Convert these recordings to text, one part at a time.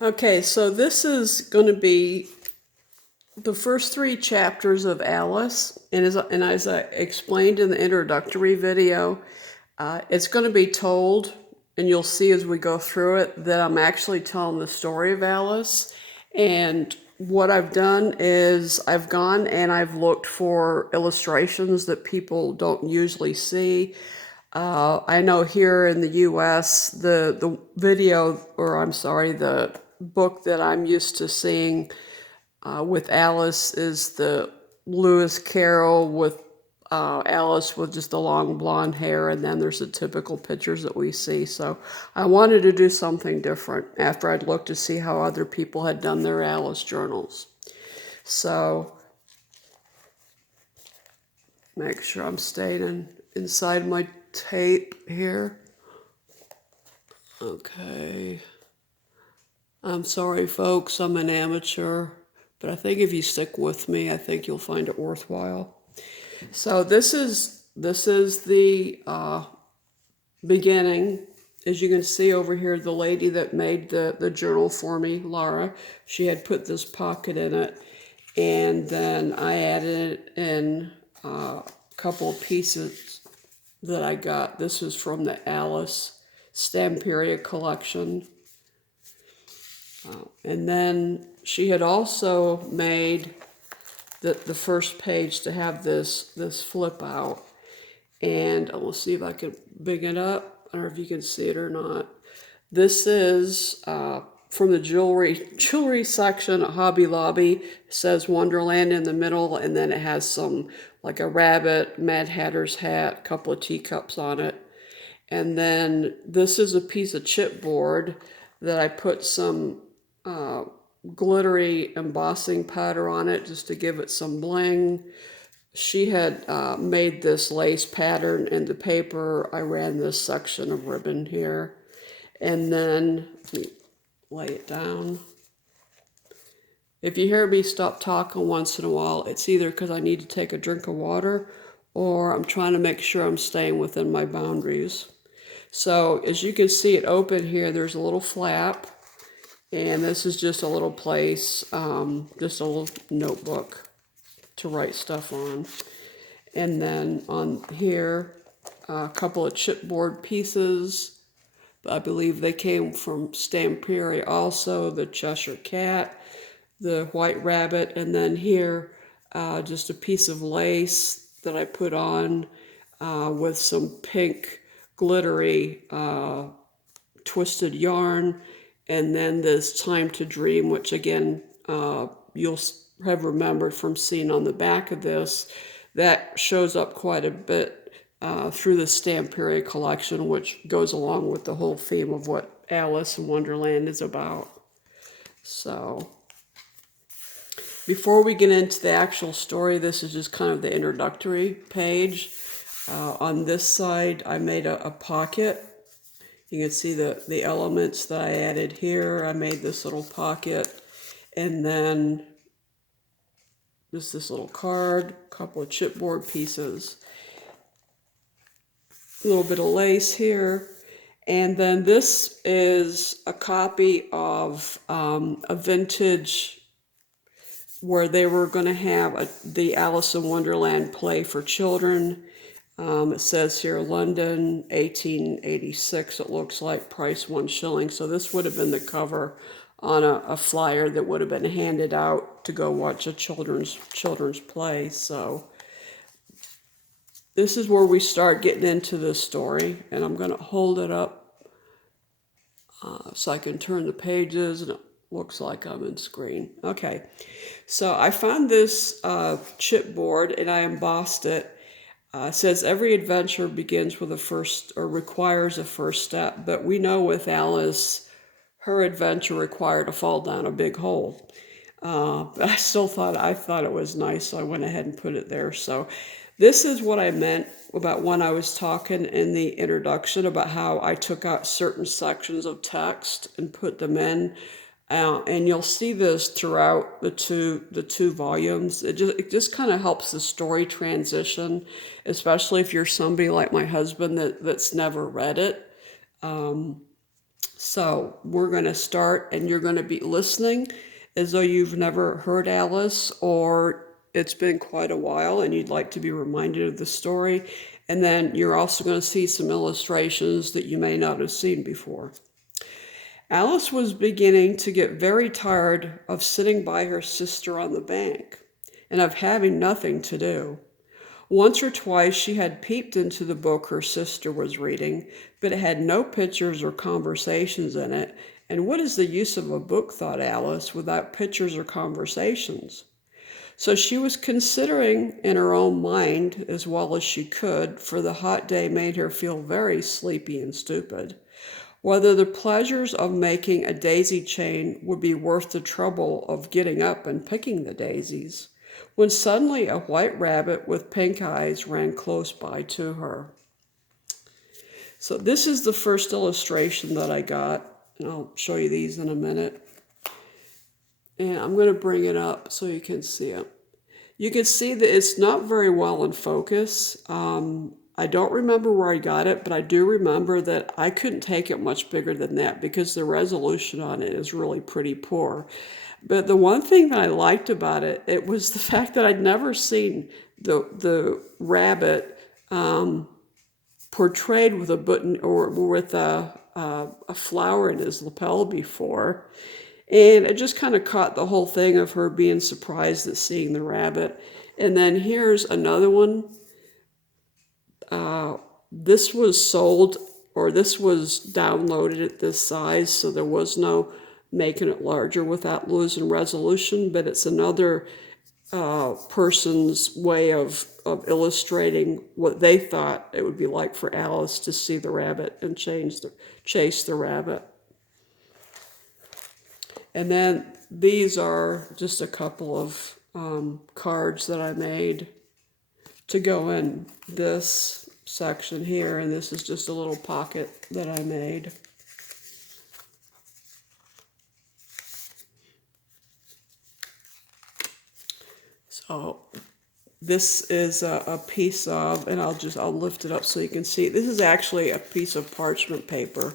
Okay, so this is going to be the first three chapters of Alice, and as I explained in the introductory video, it's going to be told, and you'll see as we go through it, that I'm actually telling the story of Alice. And what I've done is I've gone and I've looked for illustrations that people don't usually see. I know here in the U.S., the video, or I'm sorry, the book that I'm used to seeing with Alice is the Lewis Carroll with Alice with just the long blonde hair, and then there's the typical pictures that we see. So I wanted to do something different after I'd looked to see how other people had done their Alice journals. So make sure I'm staying inside my tape here. Okay. I'm sorry, folks, I'm an amateur, but I think if you stick with me, I think you'll find it worthwhile. So this is the beginning. As you can see over here, the lady that made the journal for me, Laura, she had put this pocket in it, and then I added in a couple of pieces that I got. This is from the Alice Stamperia collection. And then she had also made the first page to have this flip out. And we'll see if I can big it up. I don't know if you can see it or not. This is from the jewelry section at Hobby Lobby. It says Wonderland in the middle, and then it has some like a rabbit, Mad Hatter's hat, a couple of teacups on it. And then this is a piece of chipboard that I put some glittery embossing powder on it just to give it some bling. She had made this lace pattern in the paper. I ran this section of ribbon here. And then lay it down. If you hear me stop talking once in a while, it's either because I need to take a drink of water or I'm trying to make sure I'm staying within my boundaries. So as you can see it open here, there's a little flap. And this is just a little place, just a little notebook to write stuff on. And then on here, a couple of chipboard pieces. I believe they came from Stamperia also, the Cheshire Cat, the White Rabbit, and then here, just a piece of lace that I put on with some pink glittery twisted yarn. And then this Time to Dream, which again, you'll have remembered from seeing on the back of this, that shows up quite a bit through the Stamperia collection, which goes along with the whole theme of what Alice in Wonderland is about. So before we get into the actual story, this is just kind of the introductory page. On this side, I made a pocket. You can see the elements that I added here. I made this little pocket, and then just this little card, a couple of chipboard pieces, a little bit of lace here. And then this is a copy of a vintage where they were going to have the Alice in Wonderland play for children. It says here London, 1886, it looks like, price 1 shilling. So this would have been the cover on a flyer that would have been handed out to go watch a children's play. So this is where we start getting into the story, and I'm going to hold it up so I can turn the pages, and it looks like I'm in screen. Okay, so I found this chipboard, and I embossed it. It says every adventure begins with a first, or requires a first step, but we know with Alice, her adventure required to fall down a big hole. But I thought it was nice, so I went ahead and put it there. So this is what I meant about when I was talking in the introduction about how I took out certain sections of text and put them in. And you'll see this throughout the two volumes. It just kind of helps the story transition, especially if you're somebody like my husband that's never read it. So we're going to start, and you're going to be listening as though you've never heard Alice, or it's been quite a while and you'd like to be reminded of the story. And then you're also going to see some illustrations that you may not have seen before. Alice was beginning to get very tired of sitting by her sister on the bank and of having nothing to do. Once or twice she had peeped into the book her sister was reading, but it had no pictures or conversations in it. And what is the use of a book, thought Alice, without pictures or conversations? So she was considering in her own mind as well as she could, for the hot day made her feel very sleepy and stupid, whether the pleasures of making a daisy chain would be worth the trouble of getting up and picking the daisies, when suddenly a white rabbit with pink eyes ran close by to her. So this is the first illustration that I got, and I'll show you these in a minute. And I'm going to bring it up so you can see it. You can see that it's not very well in focus. I don't remember where I got it, but I do remember that I couldn't take it much bigger than that because the resolution on it is really pretty poor. But the one thing that I liked about it, it was the fact that I'd never seen the rabbit portrayed with a button or with a flower in his lapel before. And it just kind of caught the whole thing of her being surprised at seeing the rabbit. And then here's another one. This was sold, or this was downloaded at this size, so there was no making it larger without losing resolution, but it's another person's way of illustrating what they thought it would be like for Alice to see the rabbit and chase the rabbit. And then these are just a couple of cards that I made to go in this section here, and this is just a little pocket that I made. So this is a piece of, and I'll lift it up so you can see. This is actually a piece of parchment paper,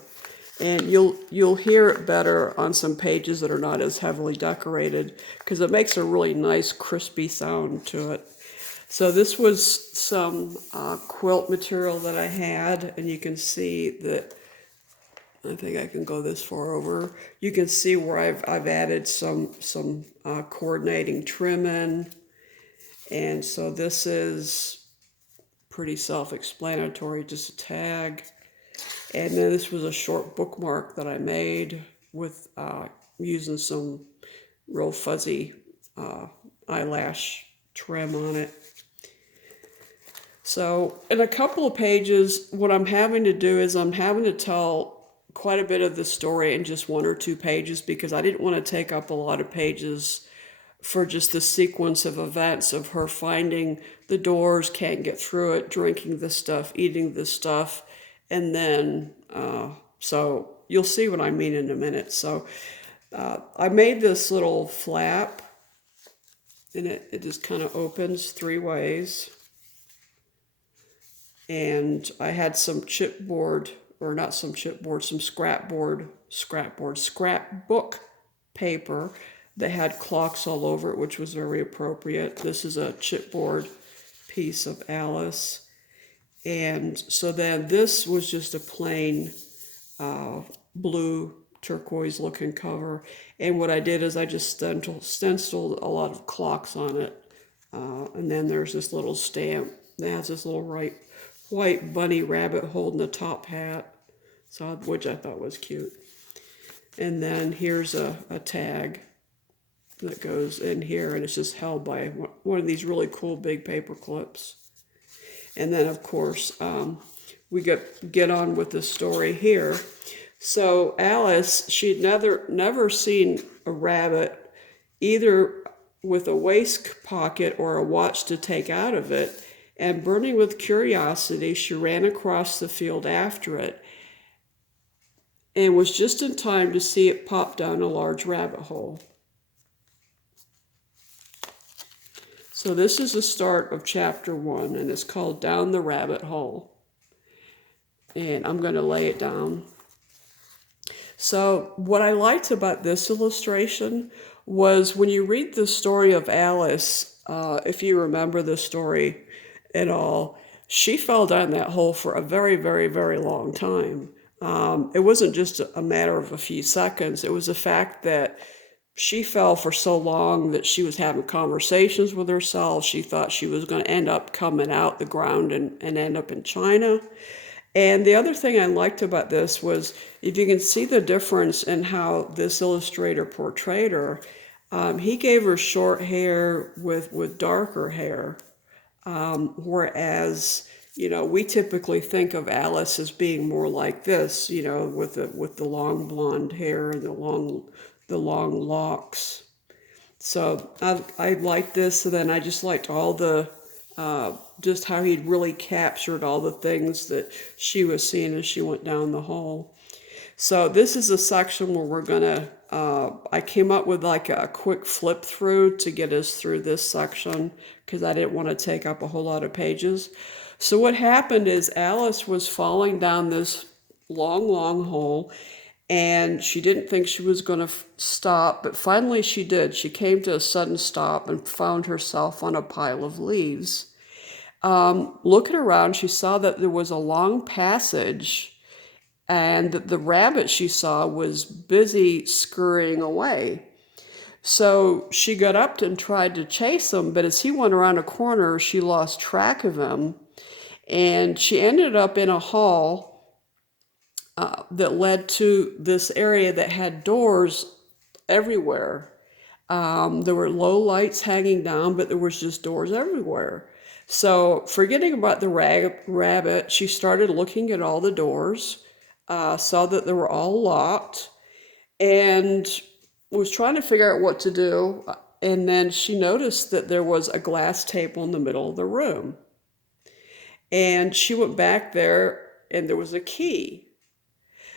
and you'll hear it better on some pages that are not as heavily decorated because it makes a really nice crispy sound to it. So this was some quilt material that I had, and you can see that, I think I can go this far over. You can see where I've added some coordinating trim in. And so this is pretty self-explanatory, just a tag. And then this was a short bookmark that I made with using some real fuzzy eyelash trim on it. So in a couple of pages, what I'm having to do is I'm having to tell quite a bit of the story in just 1 or 2 pages because I didn't want to take up a lot of pages for just the sequence of events of her finding the doors, can't get through it, drinking the stuff, eating the stuff, and then, so you'll see what I mean in a minute. So I made this little flap, and it just kind of opens 3 ways. And I had some chipboard, or not some chipboard, some scrapbook paper that had clocks all over it, which was very appropriate. This is a chipboard piece of Alice. And so then this was just a plain blue turquoise looking cover. And what I did is I just stenciled a lot of clocks on it. And then there's this little stamp that has this little white bunny rabbit holding a top hat, so which I thought was cute. And then here's a tag that goes in here, and it's just held by one of these really cool big paper clips. And then, of course, we get on with the story here. So Alice, she'd never seen a rabbit either with a waist pocket or a watch to take out of it. And burning with curiosity, she ran across the field after it and was just in time to see it pop down a large rabbit hole. So this is the start of chapter 1, and it's called Down the Rabbit Hole. And I'm going to lay it down. So, what I liked about this illustration was when you read the story of Alice, if you remember the story at all, she fell down that hole for a very, very, very long time. It wasn't just a matter of a few seconds, it was the fact that she fell for so long that she was having conversations with herself. She thought she was going to end up coming out the ground and end up in China. And the other thing I liked about this was if you can see the difference in how this illustrator portrayed her, he gave her short hair with darker hair, whereas we typically think of Alice as being more like this, with the long blonde hair and the long locks. So I liked this, and then I just liked all the just how he'd really captured all the things that she was seeing as she went down the hole. So this is a section where we're gonna. I came up with like a quick flip through to get us through this section because I didn't want to take up a whole lot of pages. So what happened is Alice was falling down this long, long hole, and she didn't think she was going to stop, but finally she did. She came to a sudden stop and found herself on a pile of leaves. Looking around, she saw that there was a long passage, and that the rabbit she saw was busy scurrying away. So she got up and tried to chase him, but as he went around a corner, she lost track of him, and she ended up in a hall that led to this area that had doors everywhere. There were low lights hanging down, but there was just doors everywhere. So, forgetting about the rabbit, she started looking at all the doors, saw that they were all locked, and was trying to figure out what to do. And then she noticed that there was a glass table in the middle of the room. And she went back there, and there was a key.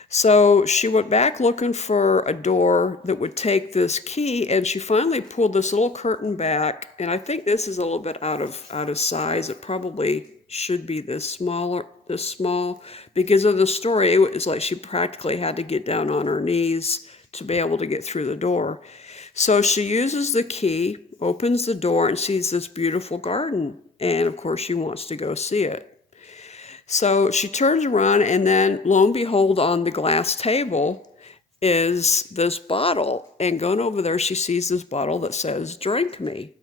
So she went back looking for a door that would take this key, and she finally pulled this little curtain back. And I think this is a little bit out of size. It probably should be this small, because of the story. It was like she practically had to get down on her knees to be able to get through the door. So she uses the key, opens the door, and sees this beautiful garden. And of course, she wants to go see it. So she turns around, and then lo and behold, on the glass table is this bottle. And going over there, she sees this bottle that says, "Drink me."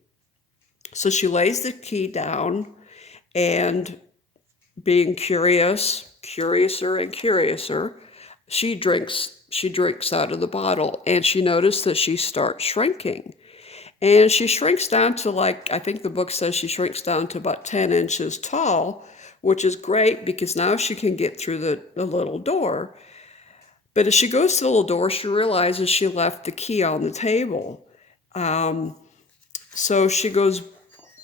So she lays the key down, and being curiouser and curiouser, she drinks out of the bottle, and she noticed that she starts shrinking. And she shrinks down to, like, I think the book says she shrinks down to about 10 inches tall, which is great because now she can get through the little door. But as she goes to the little door, she realizes she left the key on the table. So she goes,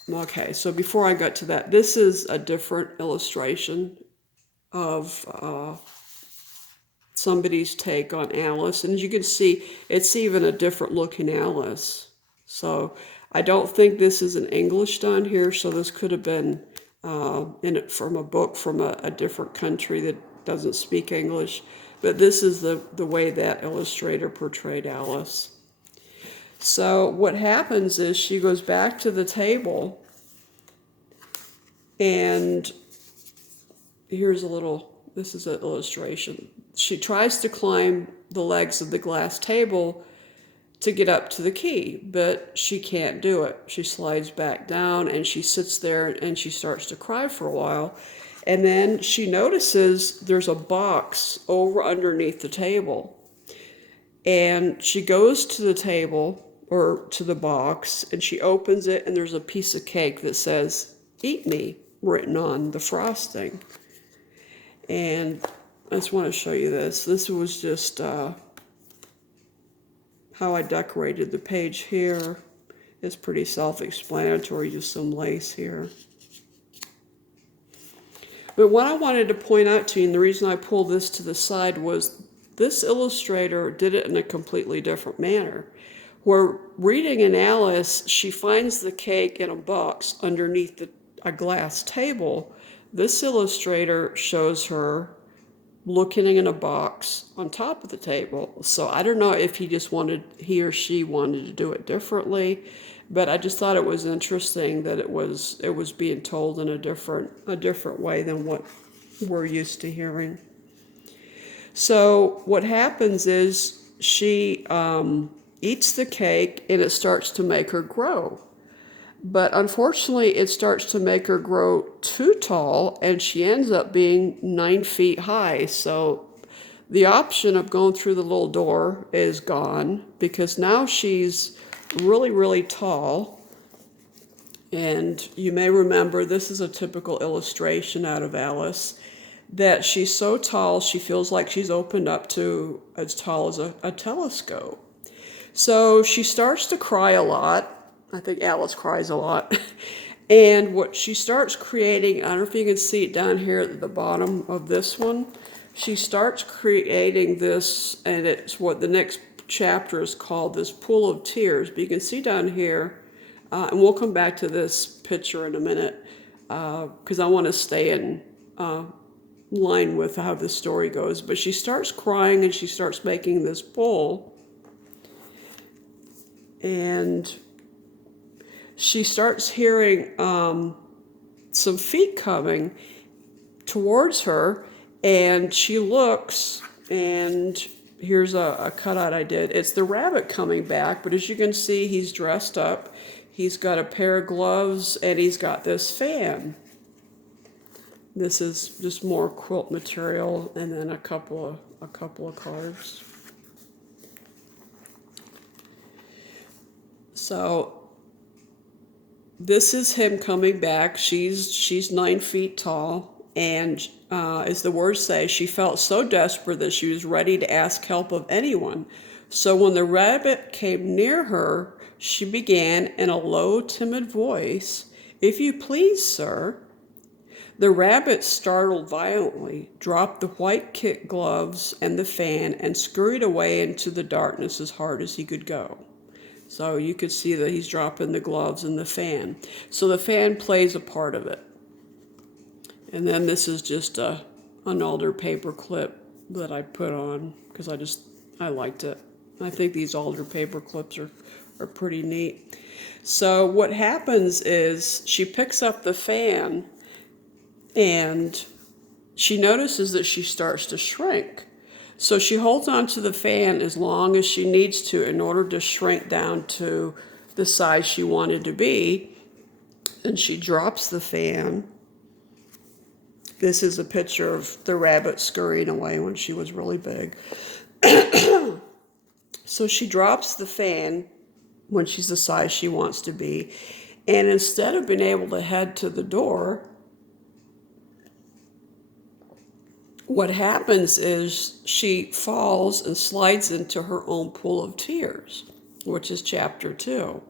okay, so before I got to that, this is a different illustration of somebody's take on Alice. And as you can see, it's even a different looking Alice. So I don't think this is in English down here, so this could have been from a book from a different country that doesn't speak English. But this is the way that illustrator portrayed Alice. So what happens is she goes back to the table, and this is an illustration. She tries to climb the legs of the glass table to get up to the key, but she can't do it. She slides back down, and she sits there, and she starts to cry for a while. And then she notices there's a box over underneath the table. And she goes to the table, or to the box, and she opens it, and there's a piece of cake that says, "Eat me," written on the frosting. And I just want to show you this. This was just how I decorated the page here. It's pretty self-explanatory, just some lace here. But what I wanted to point out to you, and the reason I pulled this to the side, was this illustrator did it in a completely different manner. Where reading in Alice, she finds the cake in a box underneath a glass table. This illustrator shows her looking in a box on top of the table. So I don't know if he or she wanted to do it differently, but I just thought it was interesting that it was being told in a different way than what we're used to hearing. So what happens is she eats the cake and it starts to make her grow. But unfortunately, it starts to make her grow too tall, and she ends up being 9 feet high. So the option of going through the little door is gone because now she's really, really tall. And you may remember this is a typical illustration out of Alice, that she's so tall she feels like she's opened up to as tall as a telescope. So she starts to cry a lot. I think Alice cries a lot. And what she starts creating, I don't know if you can see it down here at the bottom of this one, she starts creating this, and it's what the next chapter is called, this pool of tears. But you can see down here, and we'll come back to this picture in a minute, because I want to stay in line with how the story goes. But she starts crying and she starts making this pool. And she starts hearing some feet coming towards her, and she looks, and here's a cutout I did. It's the rabbit coming back, but as you can see, he's dressed up. He's got a pair of gloves, and he's got this fan. This is just more quilt material, and then a couple of cards. So this is him coming back. She's 9 feet tall, and as the words say, she felt so desperate that she was ready to ask help of anyone. So when the rabbit came near her, she began in a low, timid voice, "If you please, sir." The rabbit, startled violently, dropped the white kid gloves and the fan and scurried away into the darkness as hard as he could go. So you could see that he's dropping the gloves and the fan. So the fan plays a part of it. And then this is just an alder paper clip that I put on because I liked it. I think these alder paper clips are pretty neat. So what happens is she picks up the fan and she notices that she starts to shrink. So she holds on to the fan as long as she needs to in order to shrink down to the size she wanted to be. And she drops the fan. This is a picture of the rabbit scurrying away when she was really big. So she drops the fan when she's the size she wants to be. And instead of being able to head to the door, what happens is she falls and slides into her own pool of tears, which is chapter 2.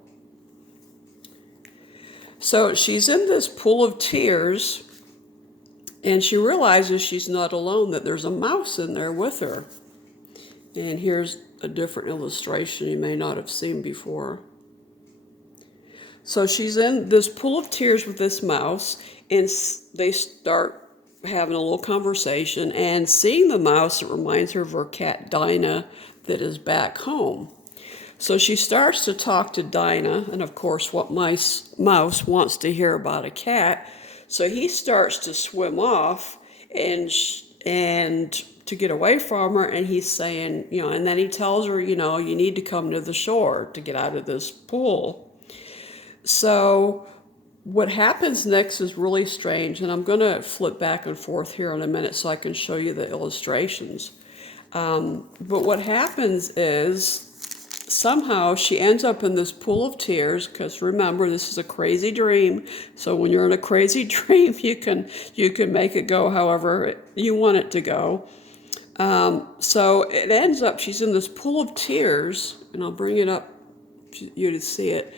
So she's in this pool of tears, and she realizes she's not alone, that there's a mouse in there with her. And here's a different illustration you may not have seen before. So she's in this pool of tears with this mouse, and they start having a little conversation, and seeing the mouse, it reminds her of her cat Dinah that is back home. So she starts to talk to Dinah, and of course what mouse wants to hear about a cat. So he starts to swim off and to get away from her, and he's saying, and then he tells her, you need to come to the shore to get out of this pool. So what happens next is really strange, and I'm going to flip back and forth here in a minute so I can show you the illustrations. But what happens is somehow she ends up in this pool of tears, because remember, this is a crazy dream. So when you're in a crazy dream, you can make it go however you want it to go. So it ends up, she's in this pool of tears, and I'll bring it up for you to see it,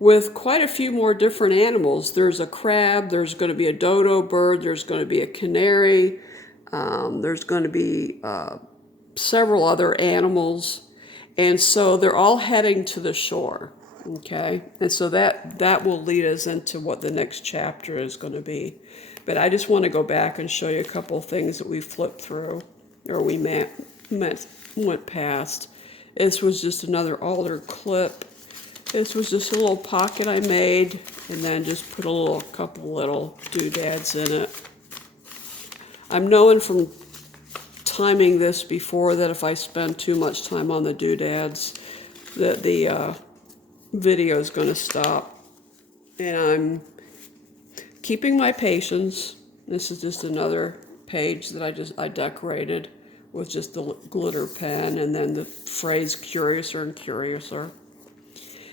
with quite a few more different animals. There's a crab, there's going to be a dodo bird, there's going to be a canary, there's going to be several other animals. And so they're all heading to the shore, okay? And so that will lead us into what the next chapter is going to be. But I just want to go back and show you a couple things that we flipped through, or we went past. This was just another alder clip. This was just a little pocket I made, and then just put a couple little doodads in it. I'm knowing from timing this before that if I spend too much time on the doodads, that the video is going to stop. And I'm keeping my patience. This is just another page that I decorated with just the glitter pen, and then the phrase "curiouser and curiouser."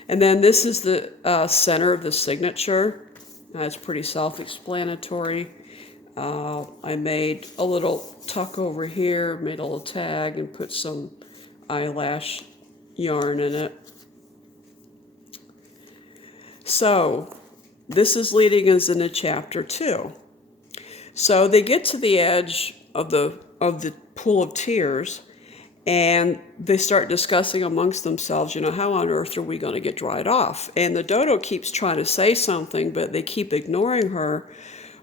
And then this is the center of the signature. It's pretty self-explanatory. I made a little tuck over here, made a little tag, and put some eyelash yarn in it. So this is leading us into chapter 2. So they get to the edge of the pool of tears, and they start discussing amongst themselves, how on earth are we going to get dried off? And the dodo keeps trying to say something, but they keep ignoring her.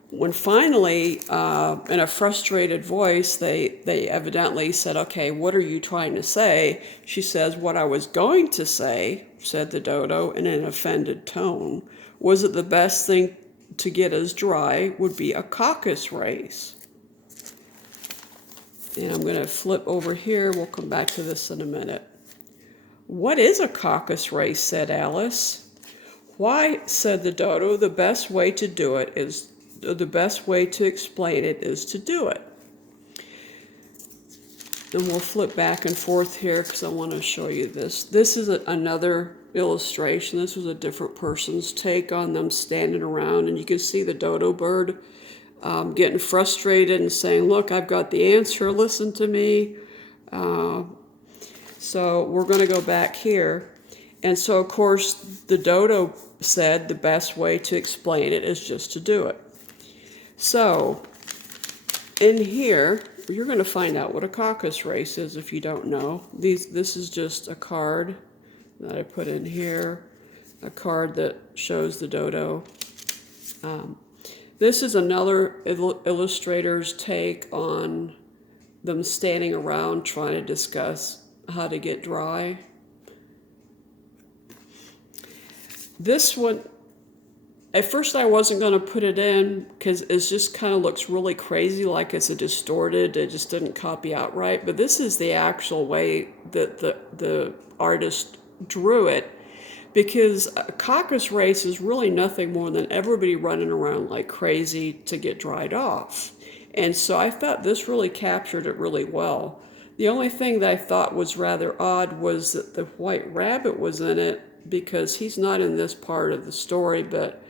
When finally, in a frustrated voice, they evidently said, "Okay, what are you trying to say?" She says, "What I was going to say," said the dodo in an offended tone, "was that the best thing to get us dry would be a caucus race." And I'm going to flip over here. We'll come back to this in a minute. "What is a caucus race?" said Alice. "Why," said the dodo, the best way to explain it is to do it." And we'll flip back and forth here because I want to show you this. This is another illustration. This was a different person's take on them standing around, and you can see the dodo bird getting frustrated and saying, "Look, I've got the answer, listen to me." So we're going to go back here. And so, of course, the dodo said the best way to explain it is just to do it. So in here, you're going to find out what a caucus race is if you don't know. This is just a card that I put in here, a card that shows the dodo. This is another illustrator's take on them standing around trying to discuss how to get dry. This one, at first I wasn't going to put it in because it just kind of looks really crazy, like it's a distorted, it just didn't copy out right. But this is the actual way that the artist drew it, because a caucus race is really nothing more than everybody running around like crazy to get dried off. And so I thought this really captured it really well. The only thing that I thought was rather odd was that the white rabbit was in it, because he's not in this part of the story, but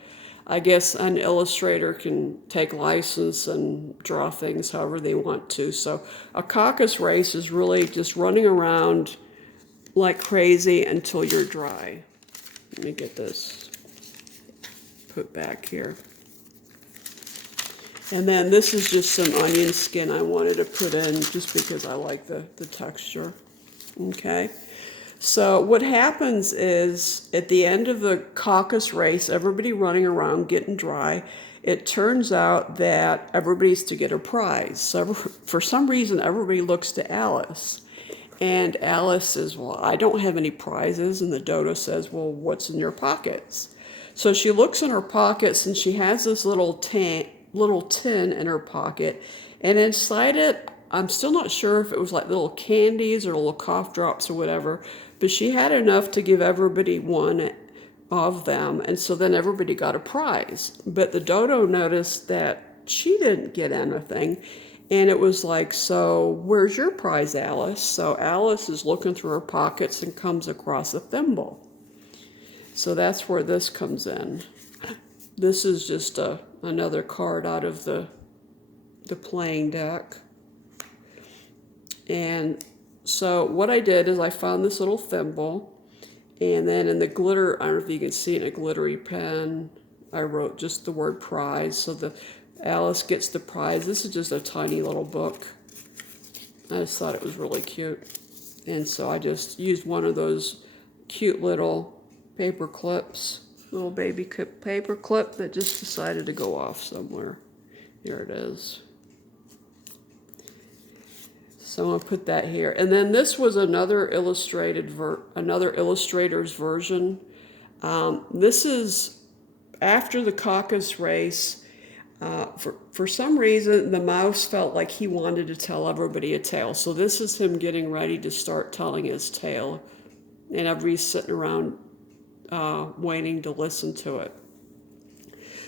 I guess an illustrator can take license and draw things however they want to. So a caucus race is really just running around like crazy until you're dry. Let me get this put back here. And then this is just some onion skin I wanted to put in just because I like the texture. Okay. So what happens is at the end of the caucus race, everybody running around getting dry, it turns out that everybody's to get a prize. So for some reason, everybody looks to Alice. And Alice says, "Well, I don't have any prizes." And the dodo says, "Well, what's in your pockets?" So she looks in her pockets, and she has this little tin in her pocket. And inside it, I'm still not sure if it was like little candies or little cough drops or whatever, but she had enough to give everybody one of them. And so then everybody got a prize. But the dodo noticed that she didn't get anything. And it was like, "So where's your prize, Alice?" So Alice is looking through her pockets and comes across a thimble. So that's where this comes in. This is just another card out of the playing deck. And so what I did is I found this little thimble, and then in the glitter, I don't know if you can see it in a glittery pen, I wrote just the word prize. So the Alice gets the prize. This is just a tiny little book. I just thought it was really cute. And so I just used one of those cute little paper clips, little baby paper clip that just decided to go off somewhere. Here it is. So I'm going to put that here. And then this was another illustrator's version. This is after the caucus race. For some reason, the mouse felt like he wanted to tell everybody a tale. So this is him getting ready to start telling his tale. And everybody's sitting around waiting to listen to it.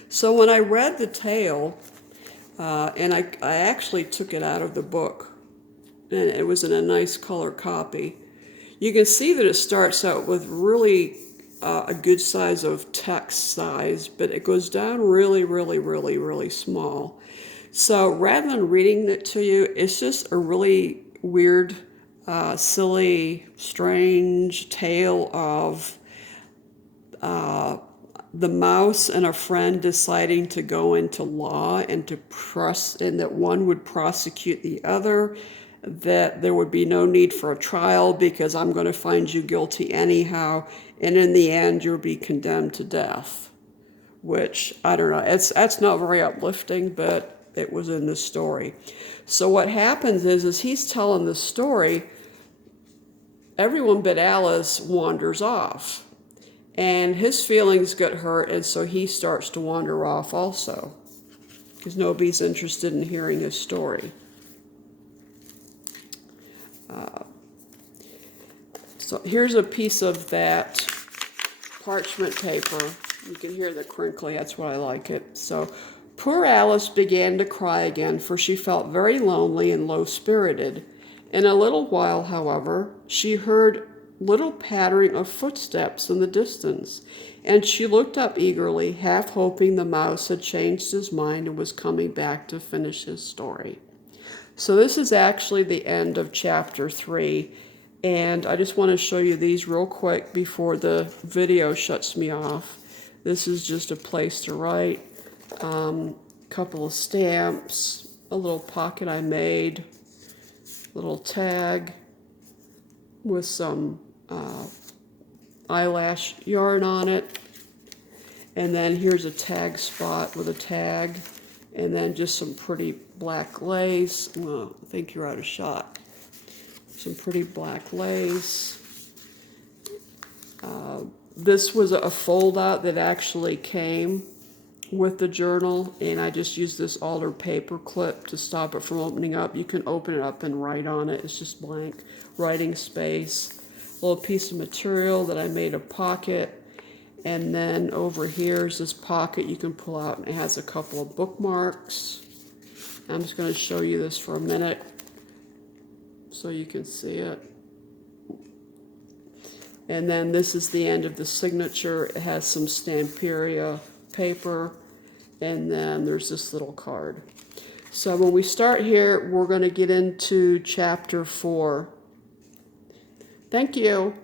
So when I read the tale, and I actually took it out of the book, and it was in a nice color copy, you can see that it starts out with really a good size of text size, but it goes down really, really, really, really small. So rather than reading it to you, it's just a really weird, silly, strange tale of the mouse and a friend deciding to go into law and and that one would prosecute the other, that there would be no need for a trial because I'm going to find you guilty anyhow, and in the end you'll be condemned to death. Which, I don't know, that's not very uplifting, but it was in the story. So what happens is he's telling the story, everyone but Alice wanders off. And his feelings get hurt, and so he starts to wander off also, because nobody's interested in hearing his story. So here's a piece of that parchment paper. You can hear the crinkly, that's why I like it. So, poor Alice began to cry again, for she felt very lonely and low-spirited. In a little while, however, she heard little pattering of footsteps in the distance, and she looked up eagerly, half hoping the mouse had changed his mind and was coming back to finish his story. So this is actually the end of chapter 3, and I just want to show you these real quick before the video shuts me off. This is just a place to write, a couple of stamps, a little pocket I made, little tag with some eyelash yarn on it, and then here's a tag spot with a tag, and then just some pretty black lace. Well, I think you're out of shot. Some pretty black lace. This was a fold out that actually came with the journal, and I just used this alder paper clip to stop it from opening up. You can open it up and write on it. It's just blank writing space. A little piece of material that I made a pocket, and then over here is this pocket you can pull out, and it has a couple of bookmarks. I'm just going to show you this for a minute so you can see it. And then this is the end of the signature. It has some Stamperia paper, and then there's this little card. So when we start here, we're going to get into chapter 4. Thank you.